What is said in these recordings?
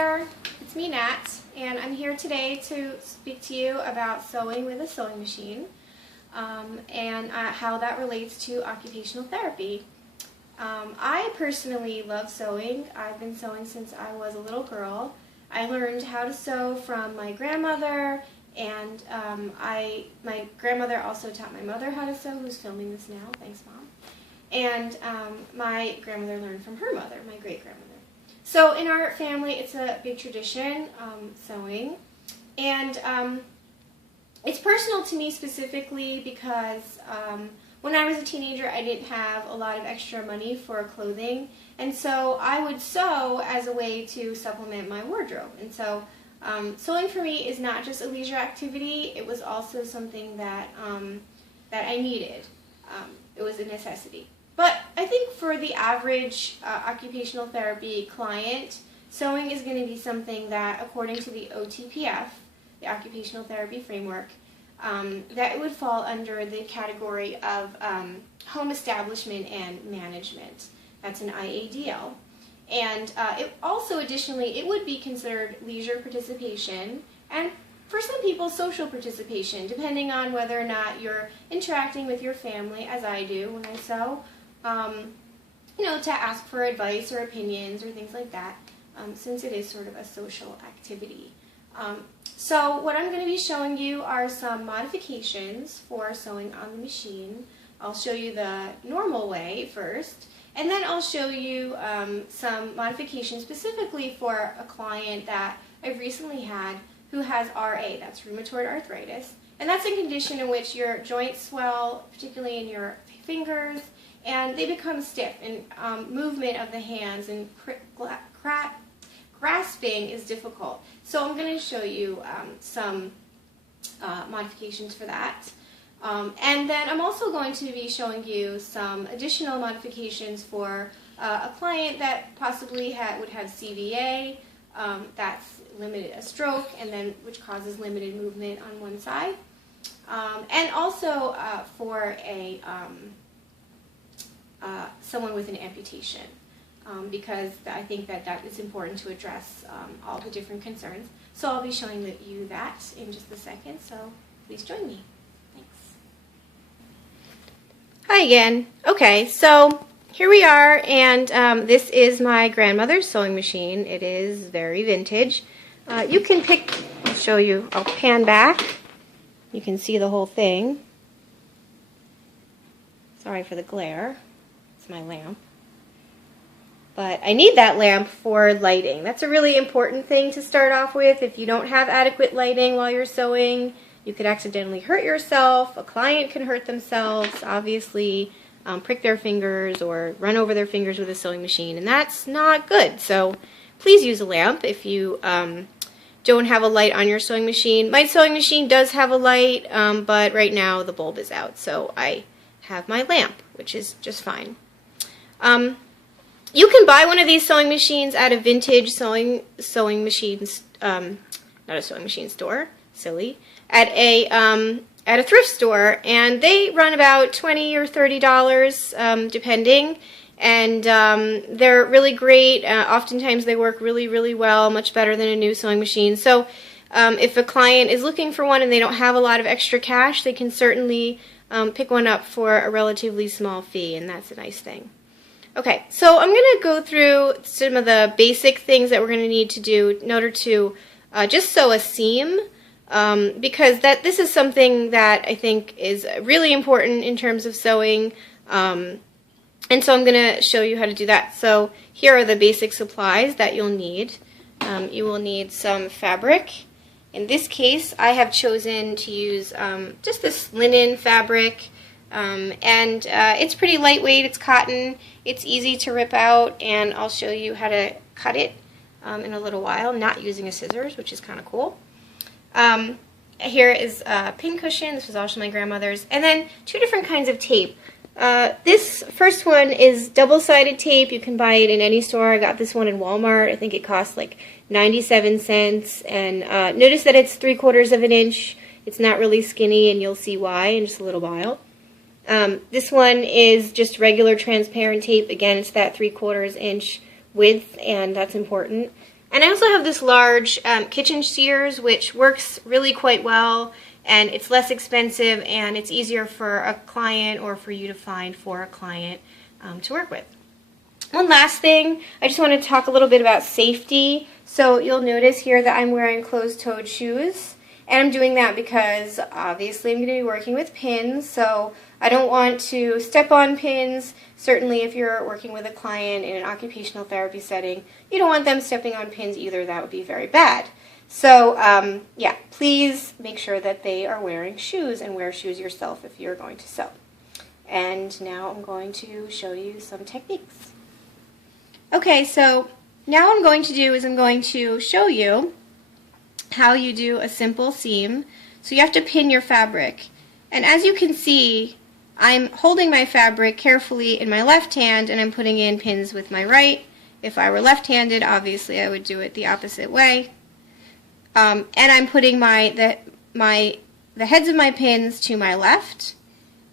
It's me, Nat, and I'm here today to speak to you about sewing with a sewing machine and how that relates to occupational therapy. I personally love sewing. I've been sewing since I was a little girl. I learned how to sew from my grandmother, and my grandmother also taught my mother how to sew, who's filming this now. Thanks, Mom. And my grandmother learned from her mother, my great-grandmother. So in our family, it's a big tradition, sewing. And it's personal to me specifically because when I was a teenager, I didn't have a lot of extra money for clothing. And so I would sew as a way to supplement my wardrobe. And so sewing for me is not just a leisure activity. It was also something that, that I needed. It was a necessity. But I think for the average occupational therapy client, sewing is going to be something that, according to the OTPF, the Occupational Therapy Framework, that it would fall under the category of home establishment and management. That's an IADL. And it also, additionally, it would be considered leisure participation and, for some people, social participation, depending on whether or not you're interacting with your family, as I do when I sew, you know, to ask for advice or opinions or things like that, since it is sort of a social activity. So what I'm going to be showing you are some modifications for sewing on the machine. I'll show you the normal way first, and then I'll show you some modifications specifically for a client that I've recently had who has RA, that's rheumatoid arthritis, and that's a condition in which your joints swell, particularly in your fingers, and they become stiff, and movement of the hands and grasping is difficult. So I'm going to show you some modifications for that. And then I'm also going to be showing you some additional modifications for a client that possibly would have CVA, that's a stroke, and then which causes limited movement on one side. And also for a someone with an amputation, because I think that is important to address all the different concerns. So I'll be showing you that in just a second, so please join me. Thanks. Hi again. Okay, so here we are, and this is my grandmother's sewing machine. It is very vintage. You can I'll show you, I'll pan back. You can see the whole thing. Sorry for the glare. It's my lamp. But I need that lamp for lighting. That's a really important thing to start off with. If you don't have adequate lighting while you're sewing, you could accidentally hurt yourself. A client can hurt themselves, obviously, prick their fingers or run over their fingers with a sewing machine, and that's not good. So please use a lamp if you don't have a light on your sewing machine. My sewing machine does have a light, but right now the bulb is out, so I have my lamp, which is just fine. You can buy one of these sewing machines at a vintage sewing machines, not a sewing machine store, silly, at a thrift store, and they run about $20 or $30, depending, and they're really great. Oftentimes they work really, really well, much better than a new sewing machine. So if a client is looking for one and they don't have a lot of extra cash, they can certainly pick one up for a relatively small fee, and that's a nice thing. Okay, so I'm going to go through some of the basic things that we're going to need to do in order to just sew a seam, because this is something that I think is really important in terms of sewing, and so I'm going to show you how to do that. So here are the basic supplies that you'll need. You will need some fabric. In this case, I have chosen to use just this linen fabric, and it's pretty lightweight. It's cotton. It's easy to rip out, and I'll show you how to cut it in a little while, not using a scissors, which is kind of cool. Here is a pin cushion. This was also my grandmother's. And then two different kinds of tape. This first one is double-sided tape. You can buy it in any store. I got this one in Walmart. I think it costs like 97 cents. And notice that it's 3/4 of an inch. It's not really skinny, and you'll see why in just a little while. This one is just regular transparent tape. Again, it's that 3/4 inch width, and that's important. And I also have this large kitchen shears, which works really quite well, and it's less expensive, and it's easier for a client or for you to find for a client to work with. One last thing, I just want to talk a little bit about safety. So you'll notice here that I'm wearing closed-toed shoes, and I'm doing that because obviously I'm going to be working with pins, so I don't want to step on pins. Certainly if you're working with a client in an occupational therapy setting, you don't want them stepping on pins either. That would be very bad. So yeah, please make sure that they are wearing shoes, and wear shoes yourself if you're going to sew. And now I'm going to show you some techniques. Okay, so now what I'm going to do is I'm going to show you how you do a simple seam. So you have to pin your fabric. And as you can see, I'm holding my fabric carefully in my left hand, and I'm putting in pins with my right. If I were left-handed, obviously I would do it the opposite way. And I'm putting the heads of my pins to my left,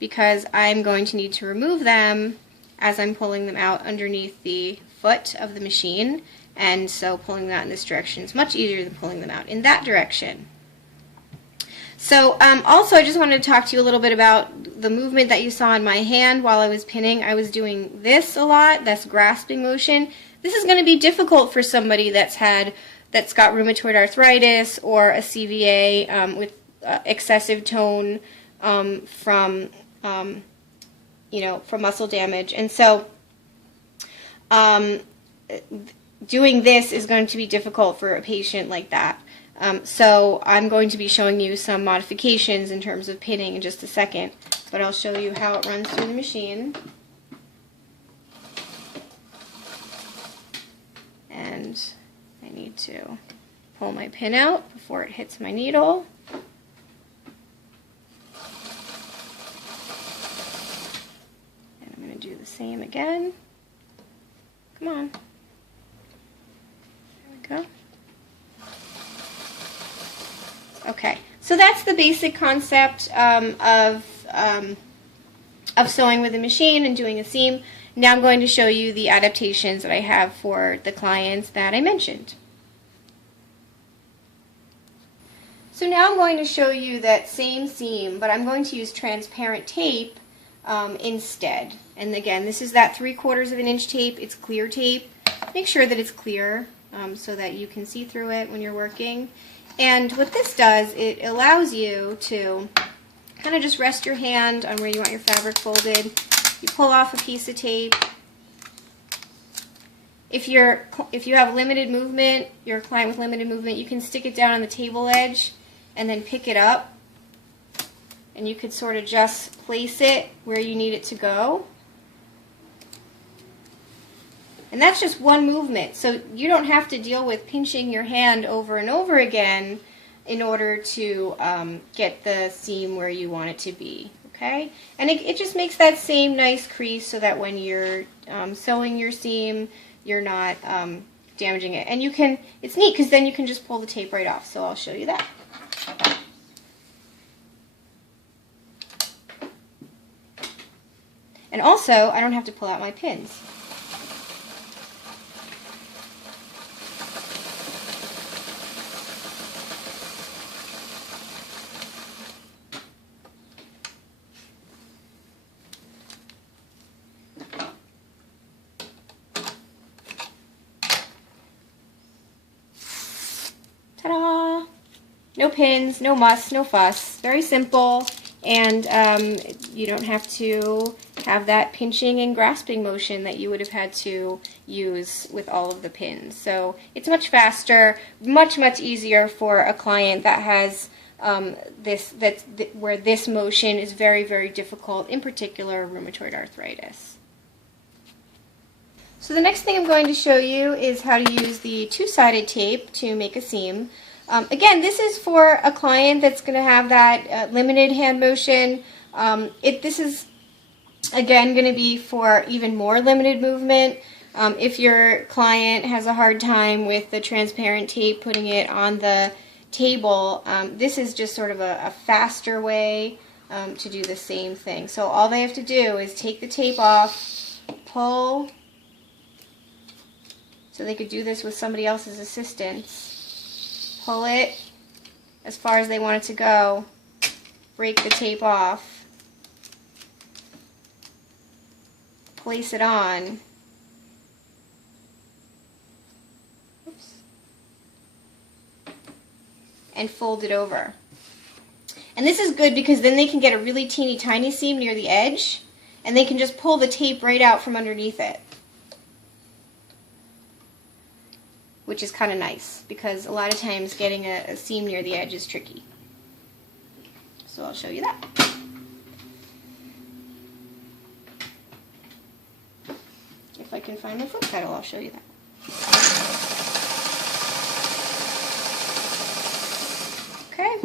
because I'm going to need to remove them as I'm pulling them out underneath the foot of the machine, and so pulling them out in this direction is much easier than pulling them out in that direction. So also I just wanted to talk to you a little bit about the movement that you saw in my hand while I was pinning. I was doing this a lot, that's grasping motion. This is going to be difficult for somebody that's got rheumatoid arthritis or a CVA with excessive tone from muscle damage. And so doing this is going to be difficult for a patient like that. So I'm going to be showing you some modifications in terms of pinning in just a second, but I'll show you how it runs through the machine. And I need to pull my pin out before it hits my needle. And I'm going to do the same again. Come on. There we go. Okay, so that's the basic concept of sewing with a machine and doing a seam. Now I'm going to show you the adaptations that I have for the clients that I mentioned. So now I'm going to show you that same seam, but I'm going to use transparent tape instead. And again, this is that 3/4 of an inch tape. It's clear tape. Make sure that it's clear so that you can see through it when you're working. And what this does, it allows you to kind of just rest your hand on where you want your fabric folded. You pull off a piece of tape. If you have limited movement, you're a client with limited movement, you can stick it down on the table edge and then pick it up. And you could sort of just place it where you need it to go. And that's just one movement, so you don't have to deal with pinching your hand over and over again in order to get the seam where you want it to be, okay? And it just makes that same nice crease so that when you're sewing your seam, you're not damaging it. And you can, it's neat because then you can just pull the tape right off, so I'll show you that. And also, I don't have to pull out my pins. Ta-da! No pins, no muss, no fuss. Very simple, and you don't have to have that pinching and grasping motion that you would have had to use with all of the pins. So it's much faster, much easier for a client that has where this motion is very difficult, in particular rheumatoid arthritis. So the next thing I'm going to show you is how to use the two-sided tape to make a seam. Again, this is for a client that's going to have that limited hand motion. This is, again, going to be for even more limited movement. If your client has a hard time with the transparent tape, putting it on the table, this is just sort of a faster way to do the same thing. So all they have to do is take the tape off, pull so they could do this with somebody else's assistance. Pull it as far as they want it to go, break the tape off, place it on, and fold it over. And this is good because then they can get a really teeny tiny seam near the edge, and they can just pull the tape right out from underneath it, which is kind of nice because a lot of times getting a seam near the edge is tricky. So I'll show you that. If I can find my foot pedal, I'll show you that. Okay.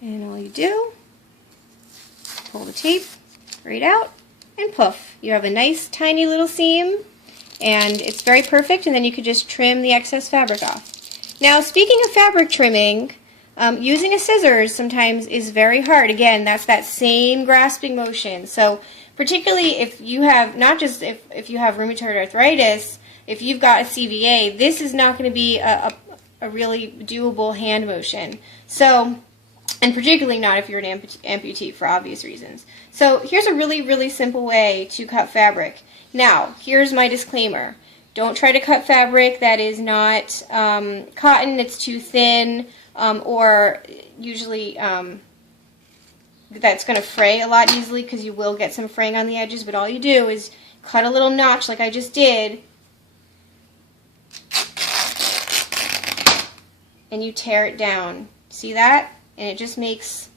And all you do, pull the tape right out, and poof, you have a nice tiny little seam, and it's very perfect, and then you could just trim the excess fabric off. Now, speaking of fabric trimming, using a scissors sometimes is very hard. Again, that's that same grasping motion. So particularly if you have, not just if you have rheumatoid arthritis, if you've got a CVA, this is not going to be a really doable hand motion. So, and particularly not if you're an amputee for obvious reasons. So here's a really, really simple way to cut fabric. Now, here's my disclaimer. Don't try to cut fabric that is not cotton, it's too thin, or usually that's going to fray a lot easily because you will get some fraying on the edges, but all you do is cut a little notch like I just did, and you tear it down. See that? And it just makes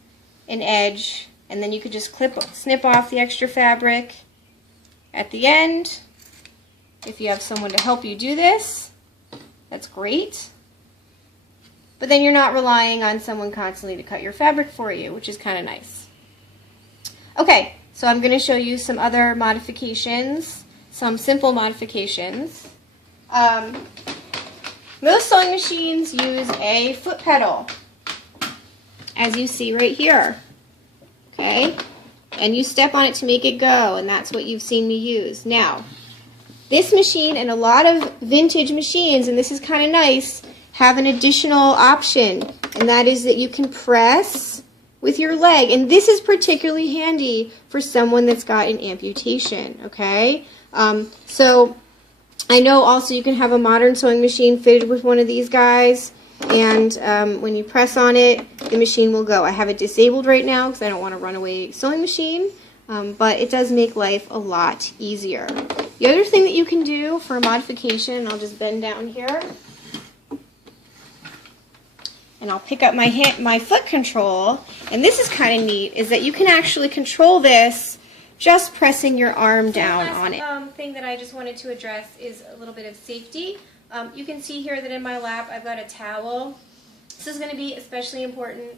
an edge, and then you could just snip off the extra fabric at the end. If you have someone to help you do this, that's great. But then you're not relying on someone constantly to cut your fabric for you, which is kind of nice. Okay, so I'm going to show you some other modifications, some simple modifications. Most sewing machines use a foot pedal, as you see right here. Okay, and you step on it to make it go, and that's what you've seen me use. Now, this machine and a lot of vintage machines, and this is kind of nice, have an additional option, and that is that you can press with your leg, and this is particularly handy for someone that's got an amputation, okay? So I know also you can have a modern sewing machine fitted with one of these guys, and when you press on it, the machine will go. I have it disabled right now because I don't want a runaway sewing machine, but it does make life a lot easier. The other thing that you can do for a modification, I'll just bend down here, and I'll pick up my foot control, and this is kind of neat, is that you can actually control this just pressing your arm down on it. Thing that I just wanted to address is a little bit of safety. You can see here that in my lap I've got a towel. This is going to be especially important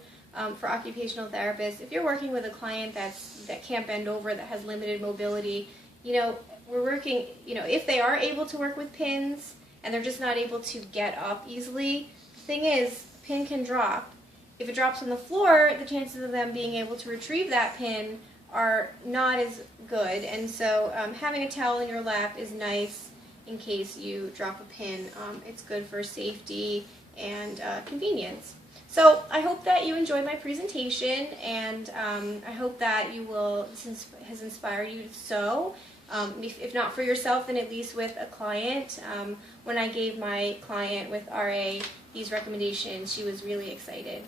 for occupational therapists. If you're working with a client that can't bend over, that has limited mobility, you know, we're working, you know, if they are able to work with pins and they're just not able to get up easily, the thing is, pin can drop. If it drops on the floor, the chances of them being able to retrieve that pin are not as good, and so having a towel in your lap is nice in case you drop a pin. It's good for safety and convenience. So I hope that you enjoyed my presentation, and I hope that this has inspired you to sew. If not for yourself, then at least with a client. When I gave my client with RA these recommendations, she was really excited,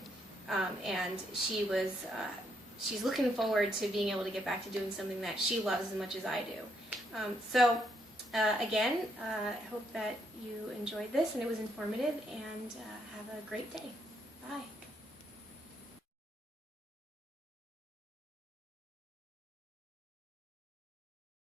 and she's looking forward to being able to get back to doing something that she loves as much as I do. Again, I hope that you enjoyed this and it was informative, and have a great day. Bye.